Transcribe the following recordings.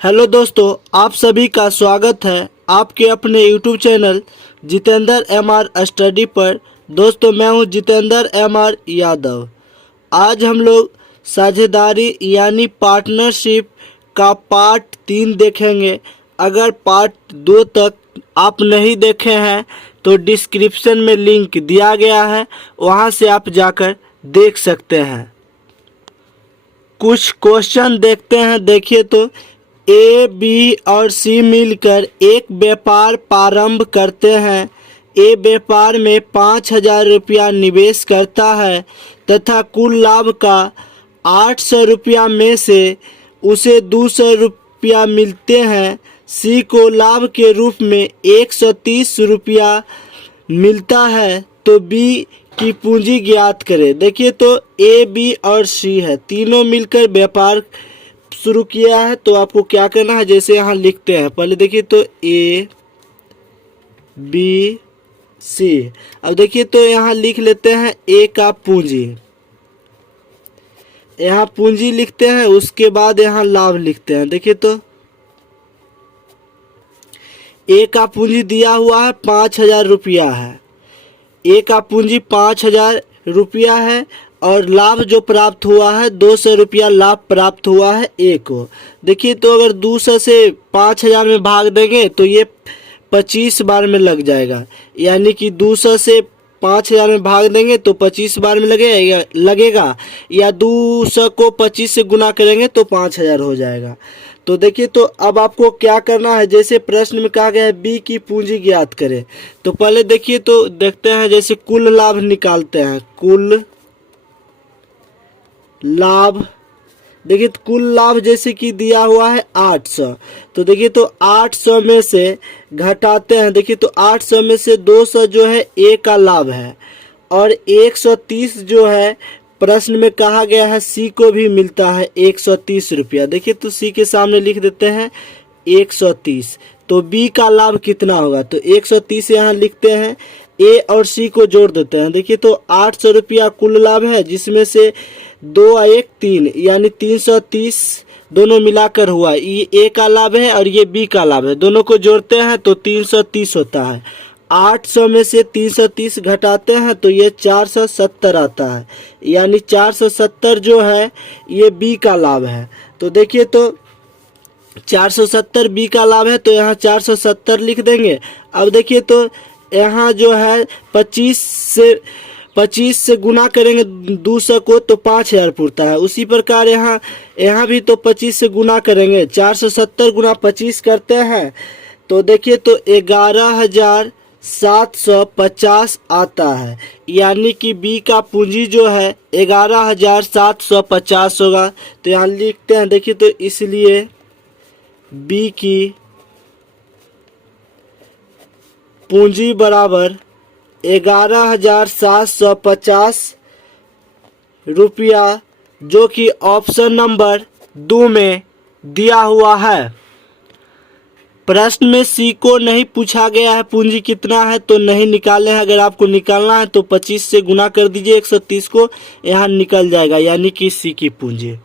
Hello दोस्तों, आप सभी का स्वागत है आपके अपने YouTube channel Jitendra MR study पर। दोस्तों, मैं हूं जितेंद्र एमआर यादव। आज हम लोग साझेदारी यानी पार्टनरशिप का पार्ट 3 देखेंगे। अगर पार्ट 2 तक आप नहीं देखे हैं तो डिस्क्रिप्शन में लिंक दिया गया है, वहां से आप जाकर देख सकते हैं। कुछ क्वेश्चन देखते हैं। देखिए तो ए, बी और सी मिलकर एक व्यापार प्रारंभ करते हैं। ए व्यापार में 5,000 रुपया निवेश करता है तथा कुल लाभ का 800 रुपया में से उसे 200 रुपया मिलते हैं। सी को लाभ के रूप में 130 रुपया मिलता है, तो बी की पूंजी ज्ञात करें। देखिए तो ए, बी और सी है, तीनों मिलकर व्यापार शुरू किया है। तो आपको क्या करना है, जैसे यहाँ लिखते हैं। पहले देखिए तो ए, बी, सी। अब देखिए तो यहाँ लिख लेते हैं ए का पूंजी। यहाँ पूंजी लिखते हैं, उसके बाद यहाँ लाभ लिखते हैं। देखिए तो ए का पूंजी दिया हुआ है 5,000 रुपया है। ए का पूंजी 5,000 रुपया है और लाभ जो प्राप्त हुआ है 200 रुपया लाभ प्राप्त हुआ है ए को। देखिए तो अगर 200 से 5,000 में भाग देंगे तो ये 25 बार में लग जाएगा। यानी कि 200 से 5,000 में भाग देंगे तो 25 बार में लगेगा या 200 को 25 से गुना करेंगे तो 5,000 हो जाएगा। तो देखिए तो अब आपको क्या करना है, जैसे प्रश्न में कहा गया है बी की पूंजी ज्ञात करें। तो पहले देखिए तो देखते हैं, जैसे कुल लाभ निकालते हैं। कुल लाभ, देखिए तो कुल लाभ जैसे कि दिया हुआ है 800। तो देखिए तो 800 में से घटाते हैं। देखिए तो 800 में से 200 जो है ए का लाभ है और 130 जो है प्रश्न में कहा गया है सी को भी मिलता है 130 रुपया। देखिए तो सी के सामने लिख देते हैं 130। तो बी का लाभ कितना होगा, तो 130 यहाँ लिखते हैं। ए और सी को जोड़ देते हैं। देखिए तो 800 रुपया कुल लाभ है, जिसमें से 2 और 1 3 यानी 330 दोनों मिलाकर हुआ। ये ए का लाभ है और ये बी का लाभ है, दोनों को जोड़ते हैं तो 330 होता है। 800 में से 330 घटाते हैं तो ये 470 आता है। यानी 470 जो है ये बी का लाभ है। तो देखिए तो 470 बी का लाभ है, तो यहाँ 470 लिख देंगे। अब देखिए तो यहाँ जो है 25 से गुना करेंगे 200 को तो 5,000 पूरता है। उसी प्रकार यहाँ भी तो 25 से गुना करेंगे। 470 गुना 25 करते हैं तो देखिए तो 11,750 आता है। यानी कि बी का पूंजी जो है 11,750 होगा। तो यहाँ लिखते हैं। देखिए तो इसलिए बी की पूंजी बराबर 11,750 रुपया, जो कि ऑप्शन नंबर 2 में दिया हुआ है। प्रश्न में सी को नहीं पूछा गया है पूंजी कितना है, तो नहीं निकाले हैं। अगर आपको निकालना है तो 25 से गुना कर दीजिए 130 को, यहाँ निकल जाएगा, यानी कि सी की पूंजी।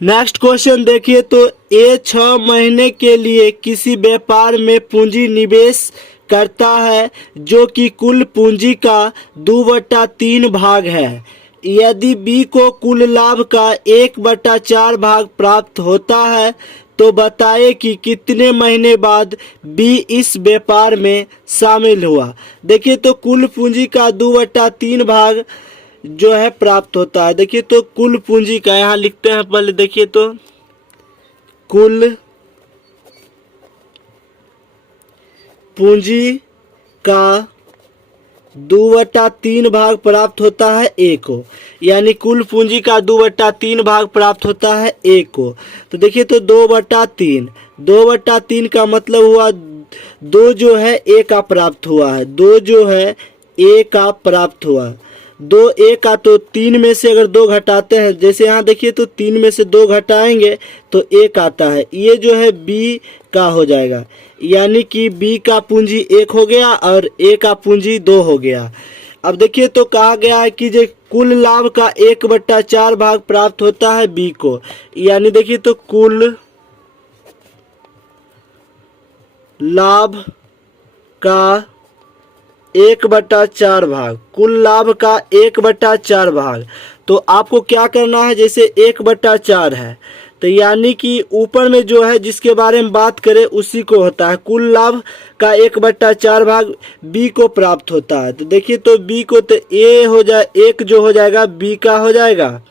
नेक्स्ट क्वेश्चन देखिए तो ए 6 महीने के लिए किसी व्यापार में पूंजी निवेश करता है जो कि कुल पूंजी का 2/3 भाग है। यदि बी को कुल लाभ का 1/4 भाग प्राप्त होता है तो बताए कि कितने महीने बाद बी इस व्यापार में शामिल हुआ। देखिए तो कुल पूंजी का 2/3 भाग जो है प्राप्त होता है। देखिए तो कुल पूंजी का यहाँ लिखते हैं। पहले देखिए तो कुल पूंजी का 2/3 भाग प्राप्त होता है ए को। यानी कुल पूंजी का 2/3 भाग प्राप्त होता है ए को। तो देखिए तो 2/3 का मतलब हुआ 2 जो है ए का प्राप्त हुआ है। 2 जो है ए का प्राप्त हुआ 2 ए का, तो 3 में से अगर 2 घटाते हैं, जैसे यहाँ देखिए तो 3 में से 2 घटाएंगे तो 1 आता है। ये जो है बी का हो जाएगा। यानी कि बी का पूंजी 1 हो गया और ए का पूंजी 2 हो गया। अब देखिए तो कहा गया है कि जो कुल लाभ का 1/4 भाग प्राप्त होता है बी को। यानी देखिए तो कुल लाभ का 1/4 भाग, कुल लाभ का 1/4 भाग। तो आपको क्या करना है, जैसे 1/4 है तो यानी कि ऊपर में जो है जिसके बारे में बात करें उसी को होता है, कुल लाभ का 1/4 भाग बी को प्राप्त होता है। तो देखिए तो बी को तो ए हो जाए, एक जो हो जाएगा बी का हो जाएगा।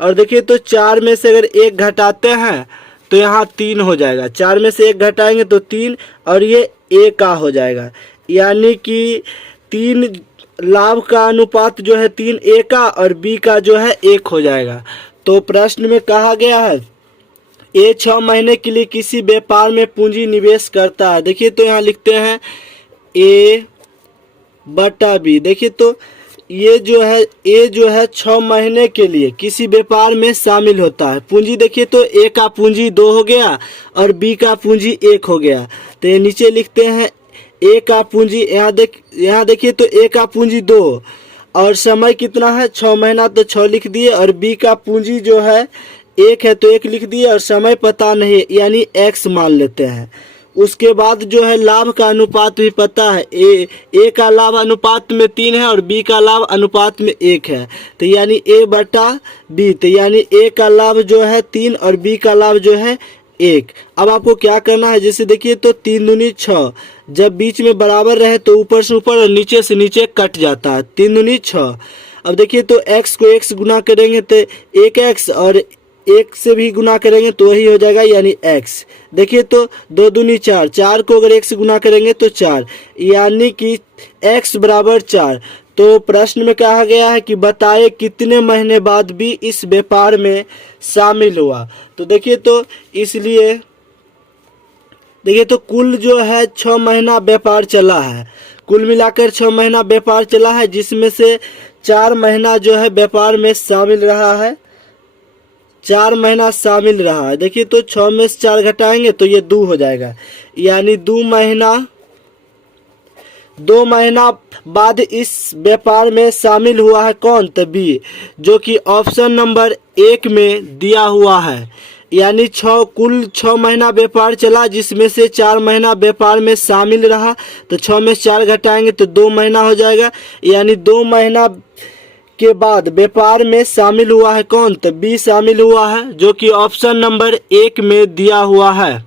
और देखिए तो 4 में से अगर 1 घटाते हैं तो यहाँ 3 हो जाएगा, 4 में से 1 घटाएंगे तो 3 और ये ए का हो जाएगा। यानी कि 3 लाभ का अनुपात जो है 3 ए का और बी का जो है 1 हो जाएगा। तो प्रश्न में कहा गया है ए 6 महीने के लिए किसी व्यापार में पूंजी निवेश करता है। देखिए तो यहाँ लिखते हैं ए बटा बी। देखिए तो ये जो है ए जो है 6 महीने के लिए किसी व्यापार में शामिल होता है। पूंजी देखिए तो ए का पूंजी 2 हो गया और बी का पूंजी 1 हो गया। तो ये नीचे लिखते हैं ए का पूंजी, यहाँ देखिए तो ए का पूंजी 2 और समय कितना है 6 महीना, तो 6 लिख दिए। और बी का पूंजी जो है 1 है तो 1 लिख दिए और समय पता नहीं यानी x मान लेते हैं। उसके बाद जो है लाभ का अनुपात भी पता है, ए का लाभ अनुपात में 3 है और बी का लाभ अनुपात में 1 है। तो यानी ए बटा बी, तो यानी ए का लाभ जो है 3 और बी का लाभ जो है 1। अब आपको क्या करना है, जैसे देखिए तो 3 दूनी 6, जब बीच में बराबर रहे तो ऊपर से ऊपर और नीचे से नीचे कट जाता है, 3 दूनी 6। अब देखिए तो x को x गुना करेंगे तो 1x और 1 से भी गुना करेंगे तो वही हो जाएगा यानी x। देखिए तो 2 दूनी 4, 4 को अगर 1 से गुना करेंगे तो 4 यानी कि x बराबर 4। तो प्रश्न में कहा गया है कि बताए कितने महीने बाद भी इस व्यापार में शामिल हुआ। तो देखिए तो इसलिए देखिए तो कुल जो है 6 महीना व्यापार चला है, कुल मिलाकर 6 महीना व्यापार चला है, जिसमें से 4 महीना जो है व्यापार में शामिल रहा है, 4 महीना शामिल रहा है। देखिए तो 6 में से 4 घटाएंगे तो ये 2 हो जाएगा, यानी 2 महीना बाद इस व्यापार में शामिल हुआ है कौन, तो बी, जो कि ऑप्शन नंबर 1 में दिया हुआ है। यानी कुल 6 महीना व्यापार चला, जिसमें से 4 महीना व्यापार में शामिल रहा, तो 6 में से 4 घटाएंगे तो 2 महीना हो जाएगा। यानी 2 महीना के बाद व्यापार में शामिल हुआ है कौन, तो बी शामिल हुआ है, जो कि ऑप्शन नंबर 1 में दिया हुआ है।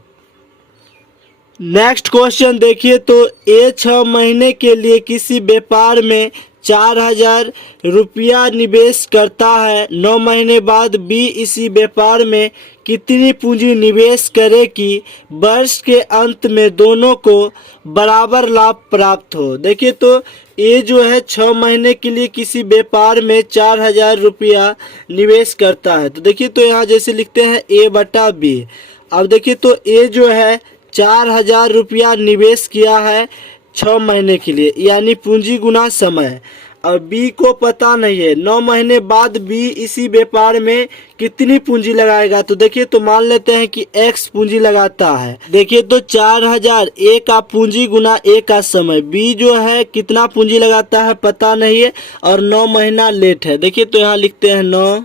नेक्स्ट क्वेश्चन देखिए तो ए 6 महीने के लिए किसी व्यापार में 4,000 रुपया निवेश करता है। 9 महीने बाद बी इसी व्यापार में कितनी पूंजी निवेश करे कि वर्ष के अंत में दोनों को बराबर लाभ प्राप्त हो। देखिए तो ए जो है 6 महीने के लिए किसी व्यापार में 4,000 रुपया निवेश करता है। तो देखिए तो यहाँ जैसे लिखते हैं ए बटा बी। अब देखिए तो ए जो है 4,000 रुपया निवेश किया है 6 महीने के लिए, यानी पूंजी गुना समय। और बी को पता नहीं है 9 महीने बाद बी इसी व्यापार में कितनी पूंजी लगाएगा। तो देखिए तो मान लेते हैं कि x पूंजी लगाता है। देखिए तो 4,000 ए का पूंजी गुना ए का समय, बी जो है कितना पूंजी लगाता है पता नहीं है और 9 महीना लेट है। देखिए तो यहाँ लिखते हैं 9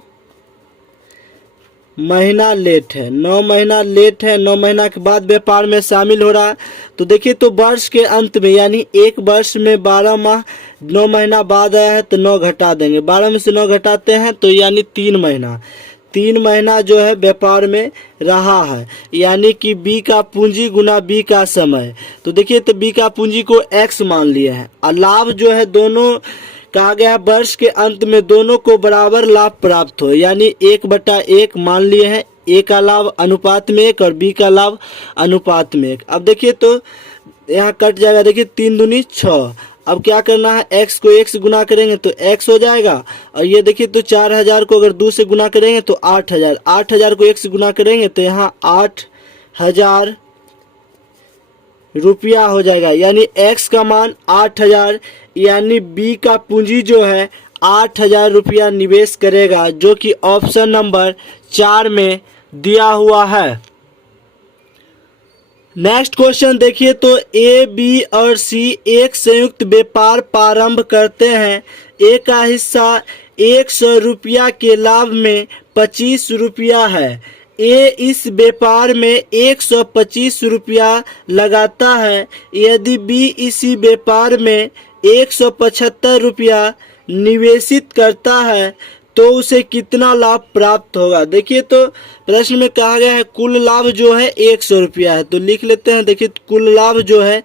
महीना लेट है, 9 महीना लेट है, 9 महीना के बाद व्यापार में शामिल हो रहा है। तो देखिए तो वर्ष के अंत में यानी एक वर्ष में 12 माह 9 महीना बाद आया है तो 9 घटा देंगे, 12 में से 9 घटाते हैं तो यानी 3 महीना जो है व्यापार में रहा है, यानी कि बी का पूंजी गुना बी का समय। तो देखिए तो बी का पूंजी को x मान लिया है और लाभ जो है दोनों कहा गया है वर्ष के अंत में दोनों को बराबर लाभ प्राप्त हो, यानी 1/1 मान लिए हैं। ए का लाभ अनुपात में 1 और बी का लाभ अनुपात में 1। अब देखिए तो यहाँ कट जाएगा, देखिए 3 दूनी 6। अब क्या करना है, x को 1 से गुना करेंगे तो x हो जाएगा और ये देखिए तो 4,000 को अगर 2 से गुना करेंगे तो 8,000, 8,000 को 1 से गुना करेंगे तो यहाँ 8,000 रुपया हो जाएगा, यानी x का मान 8,000, यानी बी का पूंजी जो है 8,000 रुपया निवेश करेगा, जो कि ऑप्शन नंबर 4 में दिया हुआ है। नेक्स्ट क्वेश्चन देखिए तो ए, बी और सी एक संयुक्त व्यापार प्रारंभ करते हैं। ए का हिस्सा 100 रुपया के लाभ में 25 रुपया है। ए इस व्यापार में 125 रुपया लगाता है, यदि बी इसी व्यापार में 175 रुपया निवेशित करता है तो उसे कितना लाभ प्राप्त होगा। देखिए तो प्रश्न में कहा गया है कुल लाभ जो है 100 रुपया है, तो लिख लेते हैं। देखिए कुल लाभ जो है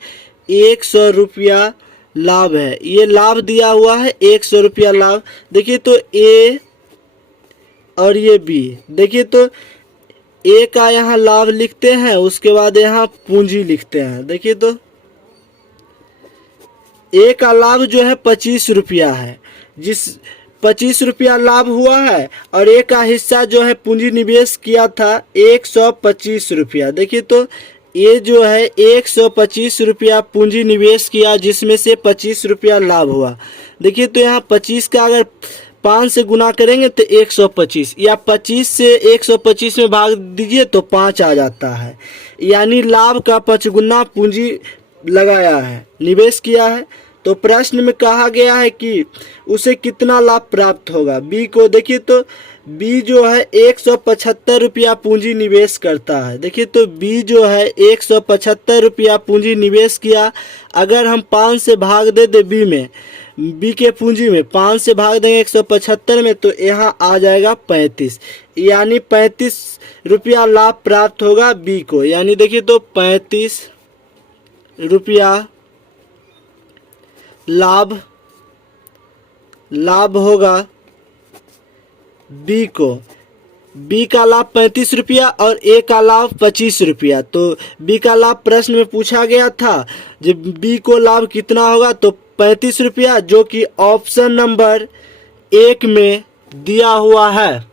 100 रुपया लाभ है, ये लाभ दिया हुआ है 100 रुपया लाभ। देखिए तो ए और ये बी, देखिए तो ए का यहाँ लाभ लिखते हैं, उसके बाद यहाँ पूंजी लिखते हैं। देखिए तो ए का लाभ जो है 25 रुपया है, जिस 25 रुपया लाभ हुआ है, और ए का हिस्सा जो है पूंजी निवेश किया था 125 रुपया। देखिए तो ये जो है 125 रुपया पूंजी निवेश किया, जिसमें से 25 रुपया लाभ हुआ। देखिए तो यहाँ 25 का अगर 5 से गुना करेंगे तो 125, या 25 से 125 में भाग दीजिए तो 5 आ जाता है, यानी लाभ का 5 गुना पूंजी लगाया है, निवेश किया है। तो प्रश्न में कहा गया है कि उसे कितना लाभ प्राप्त होगा। बी को देखिए तो बी जो है 175 रुपया पूंजी निवेश करता है। देखिए तो बी जो है 175 रुपया पूंजी निवेश किया, अगर हम 5 से भाग दे दे बी में, बी के पूंजी में 5 से भाग देंगे 175 में, तो यहाँ आ जाएगा 35, यानी 35 रुपया लाभ प्राप्त होगा बी को। यानी देखिए तो 35 रुपया लाभ होगा बी को। बी का लाभ 35 रुपया और ए का लाभ 25 रुपया। तो बी का लाभ प्रश्न में पूछा गया था, जब बी को लाभ कितना होगा, तो 35 रुपया, जो कि ऑप्शन नंबर 1 में दिया हुआ है।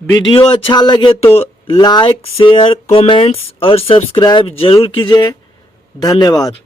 वीडियो अच्छा लगे तो लाइक, शेयर, कमेंट्स और सब्सक्राइब जरूर कीजिए। धन्यवाद।